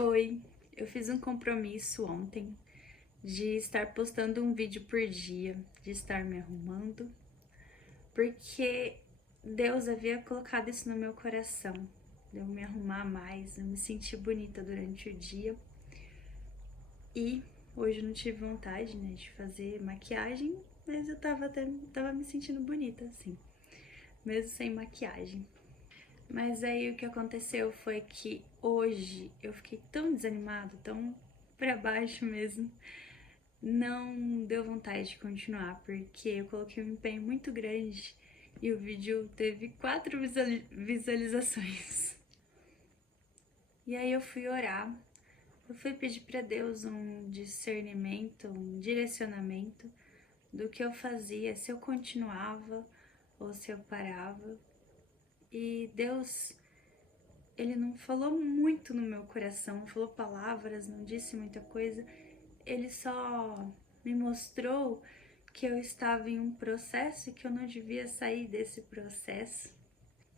Oi, eu fiz um compromisso ontem de estar postando um vídeo por dia, de estar me arrumando, porque Deus havia colocado isso no meu coração, de eu me arrumar mais, eu me sentir bonita durante o dia. E hoje eu não tive vontade, né, de fazer maquiagem, mas eu tava me sentindo bonita, assim, mesmo sem maquiagem. Mas aí o que aconteceu foi que hoje eu fiquei tão desanimada, tão pra baixo mesmo. Não deu vontade de continuar, porque eu coloquei um empenho muito grande e o vídeo teve 4 visualizações. E aí eu fui orar, eu fui pedir para Deus um discernimento, um direcionamento do que eu fazia, se eu continuava ou se eu parava. E Deus, ele não falou muito no meu coração, não falou palavras, não disse muita coisa, ele só me mostrou que eu estava em um processo e que eu não devia sair desse processo.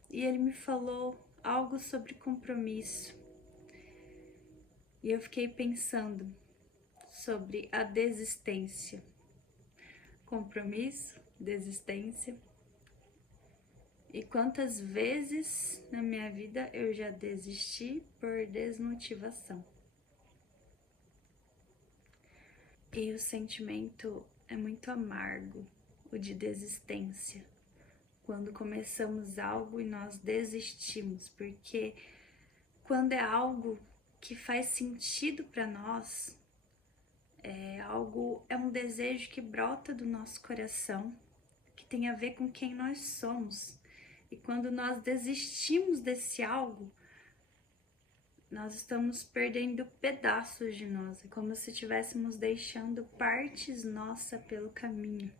E ele me falou algo sobre compromisso. E eu fiquei pensando sobre a desistência. Compromisso, desistência. E quantas vezes na minha vida eu já desisti por desmotivação. E o sentimento é muito amargo, o de desistência. Quando começamos algo e nós desistimos, porque quando é algo que faz sentido para nós, é um desejo que brota do nosso coração, que tem a ver com quem nós somos. E quando nós desistimos desse algo, nós estamos perdendo pedaços de nós. É como se estivéssemos deixando partes nossas pelo caminho.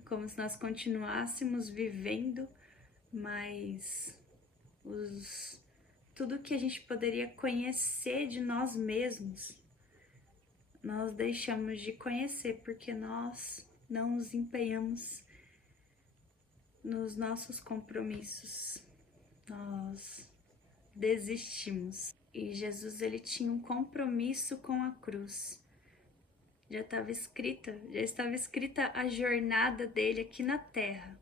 É como se nós continuássemos vivendo, mas tudo que a gente poderia conhecer de nós mesmos, nós deixamos de conhecer porque nós não nos empenhamos nos nossos compromissos. Nós desistimos. E Jesus, ele tinha um compromisso com a cruz. Já estava escrita a jornada dele aqui na terra.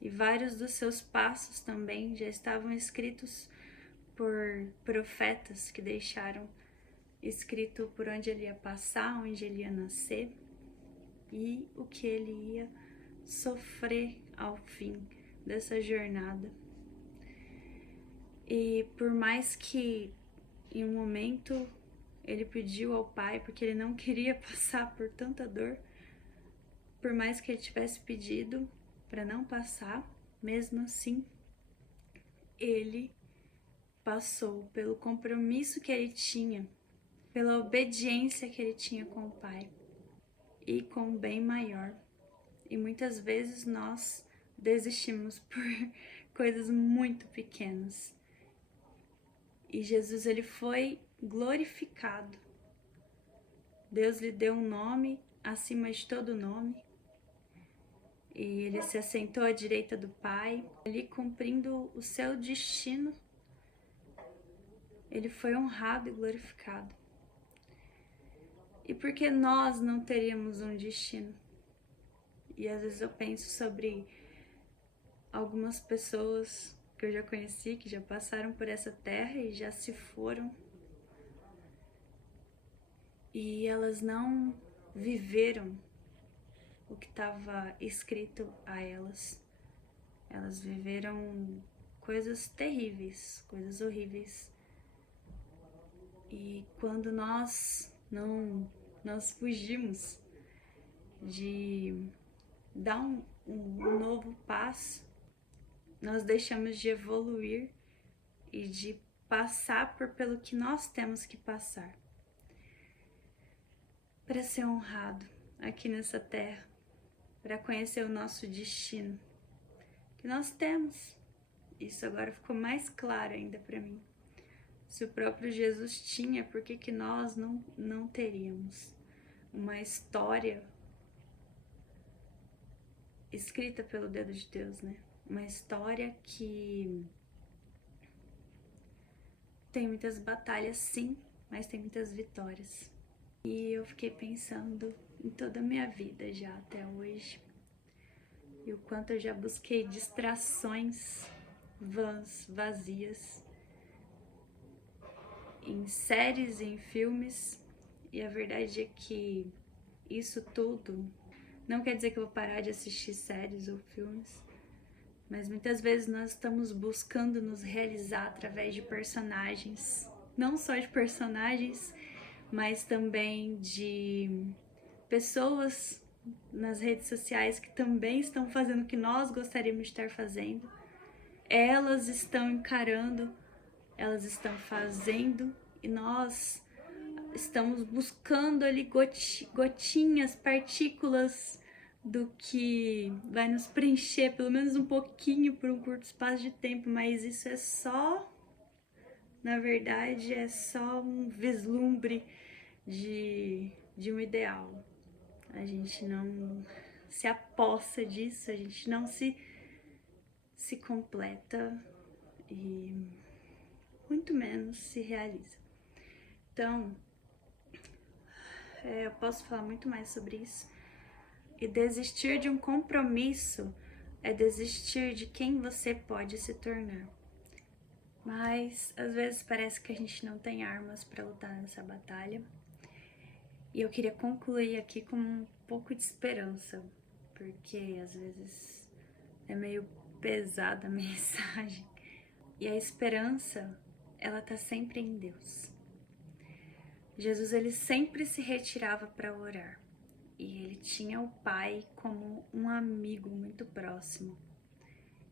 E vários dos seus passos também já estavam escritos por profetas que deixaram escrito por onde ele ia passar, onde ele ia nascer e o que ele ia sofrer ao fim dessa jornada. E por mais que em um momento ele pediu ao Pai, porque ele não queria passar por tanta dor, por mais que ele tivesse pedido para não passar, mesmo assim, ele passou pelo compromisso que ele tinha, pela obediência que ele tinha com o Pai e com o bem maior. E muitas vezes nós desistimos por coisas muito pequenas. E Jesus, ele foi glorificado. Deus lhe deu um nome acima de todo nome. E ele se assentou à direita do Pai, ali cumprindo o seu destino. Ele foi honrado e glorificado. E por que nós não teríamos um destino? E às vezes eu penso sobre algumas pessoas que eu já conheci, que já passaram por essa terra e já se foram. E elas não viveram o que estava escrito a elas. Elas viveram coisas terríveis, coisas horríveis. E quando nós fugimos de dar um novo passo, nós deixamos de evoluir e de passar pelo que nós temos que passar para ser honrado aqui nessa terra, para conhecer o nosso destino que nós temos. Isso agora ficou mais claro ainda para mim. Se o próprio Jesus tinha, por que nós não teríamos uma história escrita pelo dedo de Deus, né? Uma história que Tem muitas batalhas, sim, mas tem muitas vitórias. E eu fiquei pensando em toda a minha vida já até hoje. E o quanto eu já busquei distrações vãs, vazias, em séries, em filmes. E a verdade é que isso tudo não quer dizer que eu vou parar de assistir séries ou filmes, mas muitas vezes nós estamos buscando nos realizar através de personagens, não só de personagens, mas também de pessoas nas redes sociais que também estão fazendo o que nós gostaríamos de estar fazendo. Elas estão encarando, elas estão fazendo e nós estamos buscando ali gotinhas, partículas do que vai nos preencher pelo menos um pouquinho por um curto espaço de tempo, mas isso é só, na verdade, é só um vislumbre de um ideal. A gente não se apossa disso, a gente não se completa e muito menos se realiza. Então, eu posso falar muito mais sobre isso. E desistir de um compromisso é desistir de quem você pode se tornar. Mas às vezes parece que a gente não tem armas para lutar nessa batalha. E eu queria concluir aqui com um pouco de esperança, porque às vezes é meio pesada a mensagem. E a esperança, ela tá sempre em Deus. Jesus, ele sempre se retirava para orar. E ele tinha o Pai como um amigo muito próximo.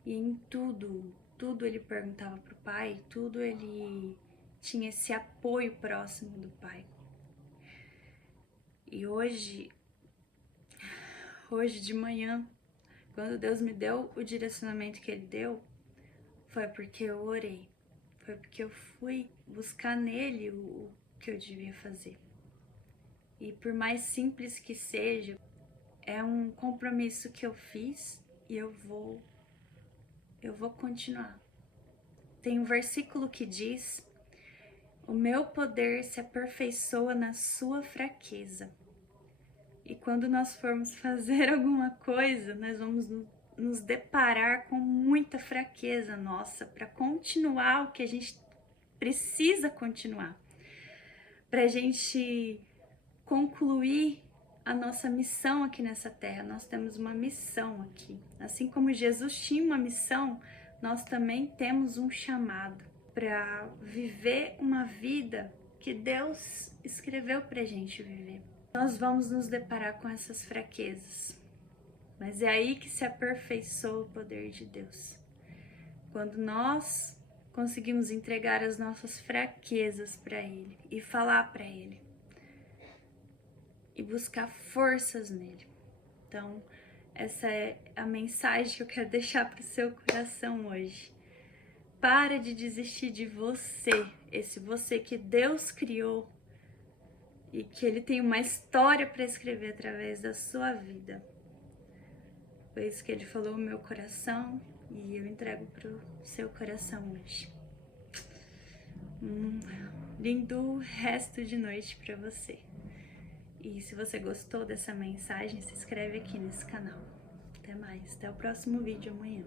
E em tudo ele perguntava pro Pai, tudo ele tinha esse apoio próximo do Pai. E hoje de manhã, quando Deus me deu o direcionamento que Ele deu, foi porque eu orei. Foi porque eu fui buscar nele o que eu devia fazer. E por mais simples que seja, é um compromisso que eu fiz e eu vou continuar. Tem um versículo que diz: o meu poder se aperfeiçoa na sua fraqueza. E quando nós formos fazer alguma coisa, nós vamos nos deparar com muita fraqueza nossa para continuar o que a gente precisa continuar, para a gente concluir a nossa missão aqui nessa terra. Nós temos uma missão aqui. Assim como Jesus tinha uma missão, nós também temos um chamado para viver uma vida que Deus escreveu para a gente viver. Nós vamos nos deparar com essas fraquezas, mas é aí que se aperfeiçoa o poder de Deus. Quando nós conseguimos entregar as nossas fraquezas para Ele e falar para Ele e buscar forças nele. Então, essa é a mensagem que eu quero deixar para o seu coração hoje. Para de desistir de você, esse você que Deus criou e que Ele tem uma história para escrever através da sua vida. Foi isso que Ele falou no meu coração e eu entrego para o seu coração hoje. Lindo resto de noite para você. E se você gostou dessa mensagem, se inscreve aqui nesse canal. Até mais, até o próximo vídeo amanhã.